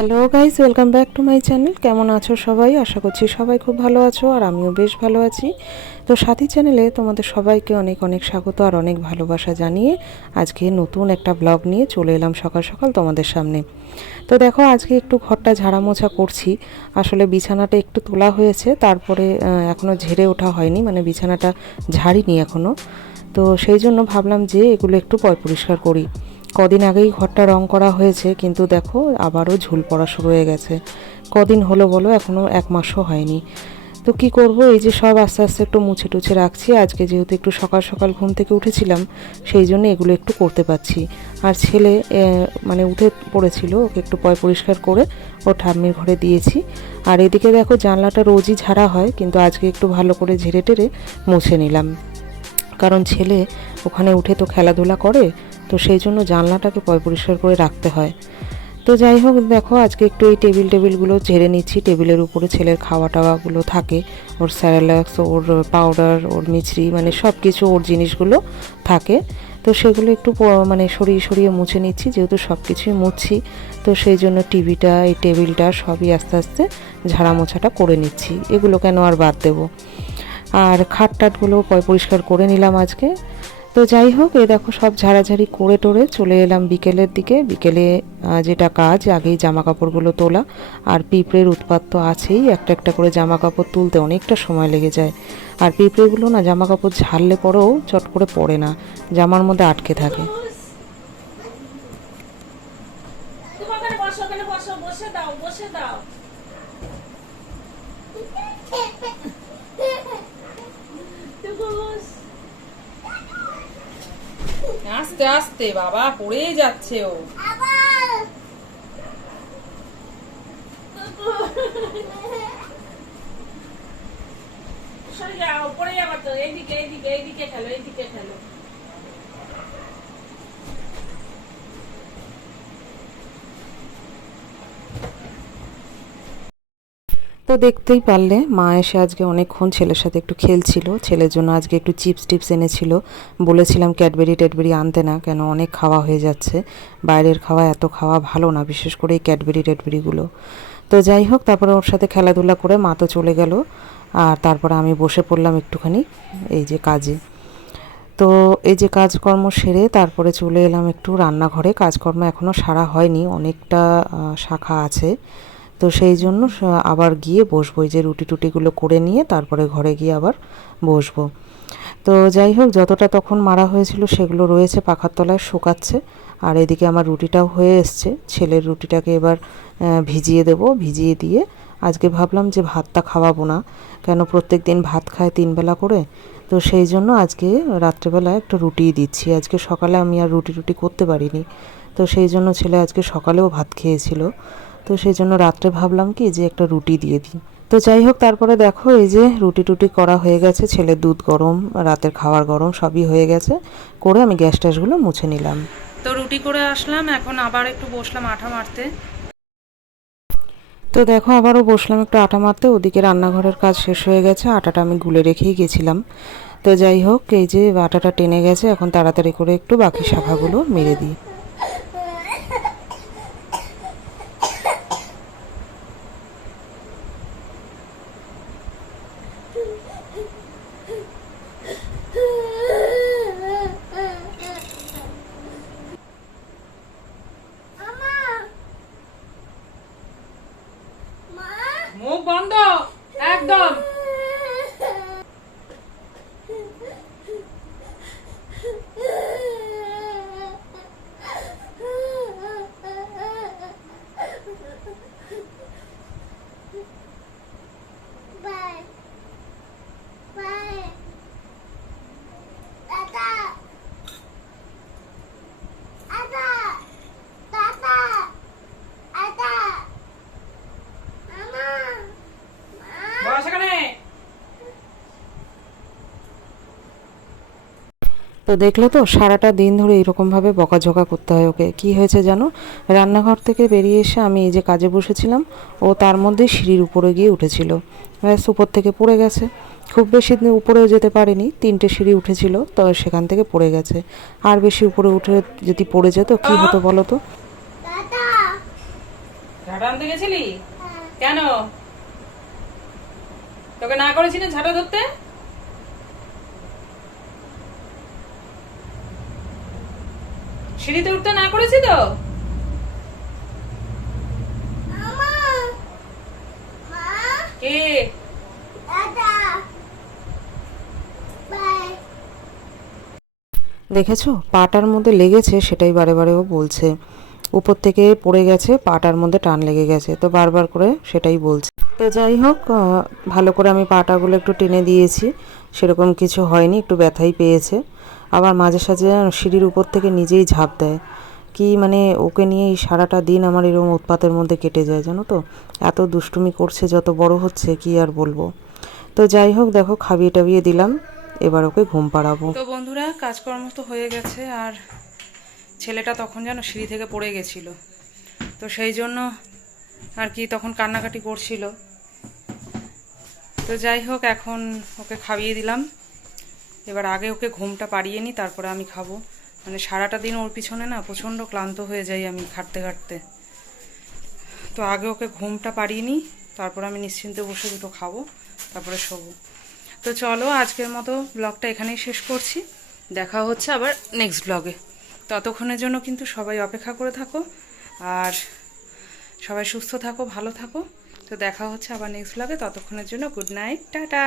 Hello guys, welcome back to my channel. কেমন আছো সবাই? আশা করছি সবাই খুব ভালো আছো, আর আমিও বেশ ভালো আছি। তো সাথী চ্যানেলে তোমাদের সবাইকে অনেক অনেক স্বাগত আর অনেক ভালোবাসা জানিয়ে আজকে নতুন একটা ব্লগ নিয়ে চলে এলাম সকাল সকাল তোমাদের সামনে। তো দেখো, আজকে একটু ঘরটা ঝাড়া মোছা করছি। আসলে বিছানাটা একটু তোলা হয়েছে, তারপরে এখনও ঝেড়ে ওঠা হয়নি, মানে বিছানাটা ঝাড়িনি এখনও। তো সেই জন্য ভাবলাম যে এগুলো একটু পরিষ্কার করি। কদিন আগেই ঘরটা রং করা হয়েছে, কিন্তু দেখো আবারও ঝুল পড়া শুরু হয়ে গেছে। কদিন হলো বলো, এখনও 1 মাসও হয়নি। তো কি করব, এই যে সব আস্তে আস্তে একটু মুছে টুছে রাখছি। আজকে যেহেতু একটু সকাল সকাল ঘুম থেকে উঠেছিলাম, সেই জন্য এগুলো একটু করতে পারছি। আর ছেলে মানে উঠে পড়েছিল, ওকে একটু পরিষ্কার করে ও ঠাম্মির ঘরে দিয়েছি। আর এদিকে দেখো, জানলাটা রোজই ঝাড়া হয়, কিন্তু আজকে একটু ভালো করে ঝেড়ে টেরে মুছে নিলাম, কারণ ছেলে ওখানে উঠে তো খেলাধুলা করে, তো সেই জন্য জানলাটাকে পরিষ্কার করে রাখতে হয়। তো যাই হোক, দেখো আজকে একটু এই টেবিলগুলো ঝেড়ে নিচ্ছি। টেবিলের উপরে ছেলের খাওয়া টাওয়াগুলো থাকে, ওর স্যারেলাক্স, ওর পাউডার, ওর মিছরি, মানে সব কিছু ওর জিনিসগুলো থাকে। তো সেগুলো একটু মানে সরিয়ে সরিয়ে মুছে নিচ্ছি, যেহেতু সব কিছুই মুছছি। তো সেই জন্য টিভিটা, এই টেবিলটা সবই আস্তে আস্তে ঝাড়া মোছাটা করে নিচ্ছি। এগুলো কেন আর বাদ দেবো। আর খাট টাটগুলো পরিষ্কার করে নিলাম আজকে। তো যাই হোক, এই দেখো সব ঝাড়াঝাড়ি করে টোরে চলে এলাম বিকেলের দিকে। বিকেলে যেটা কাজ, আগেই জামা কাপড়গুলো তোলা। আর পিঁপড়ের উৎপাত তো আছেই, একটা একটা করে জামা কাপড় তুলতে অনেকটা সময় লেগে যায়। আর পিঁপড়েগুলো না জামা কাপড় ঝাড়লে পরেও চট করে পড়ে না, জামার মধ্যে আটকে থাকে। আস্তে আস্তে বাবা, পড়েই যাচ্ছে ও। পড়ে যাবা তো, এইদিকে এইদিকে এইদিকে খেলো, এইদিকে খেলো। তো দেখতেই পারলে, মা এসে আজকে অনেকক্ষণ ছেলের সাথে একটু খেলছিল। ছেলের জন্য আজকে একটু চিপস টিপস এনেছিল। বলেছিলাম ক্যাডবেরি ট্যাডবেরি আনতে না, কেন অনেক খাওয়া হয়ে যাচ্ছে। বাইরের খাওয়া এত খাওয়া ভালো না, বিশেষ করে এই ক্যাডবেরি ট্যাডবেরিগুলো। তো যাই হোক, তারপরে ওর সাথে খেলাধুলা করে মা তো চলে গেল। আর তারপরে আমি বসে পড়লাম একটুখানি এই যে কাজে। তো এই যে কাজকর্ম সেরে তারপরে চলে এলাম একটু রান্নাঘরে। কাজকর্ম এখনও সারা হয়নি, অনেকটা শাখা আছে। তো সেই জন্য আবার গিয়ে বসবো, এই যে রুটি টুটিগুলো করে নিয়ে তারপরে ঘরে গিয়ে আবার বসবো। তো যাই হোক, যতটা তখন মারা হয়েছিল সেগুলো রয়েছে পাখার তলায় শুকাচ্ছে। আর এদিকে আমার রুটিটাও হয়ে এসছে। ছেলের রুটিটাকে এবার ভিজিয়ে দেব। ভিজিয়ে দিয়ে আজকে ভাবলাম যে ভাতটা খাওয়াবো না, কেন প্রত্যেক দিন ভাত খায় 3 বেলা করে। তো সেই জন্য আজকে রাত্রেবেলা একটু রুটিই দিচ্ছি। আজকে সকালে আমি আর রুটি করতে পারিনি, তো সেই জন্য ছেলে আজকে সকালেও ভাত খেয়েছিল। তো সেই জন্য রাত্রে ভাবলাম কি যে একটা রুটি দিয়ে দিই। তো যাই হোক, তারপরে দেখো এই যে রুটি টুটি করা হয়ে গেছে, ছেলের দুধ গরম, রাতের খাবার গরম, সবই হয়ে গেছে। করে আমি গ্যাস ট্যাসগুলো মুছে নিলাম। তো রুটি করে আসলাম, এখন আবার একটু বসলাম আঠা মারতে। তো দেখো, আবারও বসলাম একটু আটা মারতে। ওদিকে রান্নাঘরের কাজ শেষ হয়ে গেছে, আটাটা আমি গুলে রেখেই গেছিলাম। তো যাই হোক, এই যে আটাটা টেনে গেছে, এখন তাড়াতাড়ি করে একটু বাকি শাখাগুলো মেরে দিই। মুখ বন্ধ একদম। বস এখানে। তো দেখলে তো, সারাটা দিন ধরে এরকমভাবে বকাঝকা করতে হয় ওকে। কি হয়েছে জানো, রান্নাঘর থেকে বেরিয়ে এসে আমি এই যে কাজে বসেছিলাম, ও তার মধ্যে সিঁড়ির উপরে গিয়ে উঠেছিল। ব্যাস, উপর থেকে পড়ে গেছে। খুব বেশি উপরেও যেতে পারেনি, 3টে সিঁড়ি উঠেছিল, তো সেখান থেকে পড়ে গেছে। আর বেশি উপরে উঠে যদি পড়ে যেত কি হতো বলো তো। ঝাড়ান আনতে গেছিলি? কেন? তোকে না করেছি না ঝাঁটা ধরতে? সিঁড়িতে উঠতে না করেছি তো? কে? দেখেছো পাটার মধ্যে লেগেছে, সেটাই বারে বারে ও বলছে। উপর থেকে পড়ে গেছে, পাটার মধ্যে টান লেগে গেছে, তো বারবার করে সেটাই বলছে। তো যাই হোক, ভালো করে আমি পাটাগুলো একটু টেনে দিয়েছি, সেরকম কিছু হয়নি, একটু ব্যথাই পেয়েছে। আবার মাঝে সাঝে সিঁড়ির উপর থেকে নিজেই ঝাঁপ দেয়। কি মানে ওকে নিয়ে এই সারাটা দিন আমার এরকম উৎপাতের মধ্যে কেটে যায়, জানো তো। এত দুষ্টুমি করছে, যত বড় হচ্ছে কি আর বলবো। তো যাই হোক, দেখো খাইয়ে টাবিয়ে দিলাম, এবার ওকে ঘুম পাড়াবো। তো বন্ধুরা, কাজকর্ম তো হয়ে গেছে, আর ছেলেটা তখন যেন সিঁড়ি থেকে পড়ে গেছিল, তো সেই জন্য আর কি তখন কান্নাকাটি করছিল। তো যাই হোক, এখন ওকে খাইয়ে দিলাম। এবার আগে ওকে ঘুমটা পাড়িয়ে নিই, তারপরে আমি খাবো। মানে সারাটা দিন ওর পিছনে না প্রচণ্ড ক্লান্ত হয়ে যাই আমি খাটতে খাটতে। তো আগে ওকে ঘুমটা পাড়িয়ে নিই, তারপর আমি নিশ্চিন্তে বসে দুটো খাবো, তারপরে শোবো। তো চলো, আজকের মতো ব্লগটা এখানেই শেষ করছি। দেখা হচ্ছে আবার নেক্সট ব্লগে। ততক্ষণের জন্য কিন্তু সবাই অপেক্ষা করে থাকো, আর সবাই সুস্থ থাকো, ভালো থাকো। তো দেখা হচ্ছে আবার নেক্সট ব্লগে। ততক্ষণের জন্য গুড নাইট, টাটা।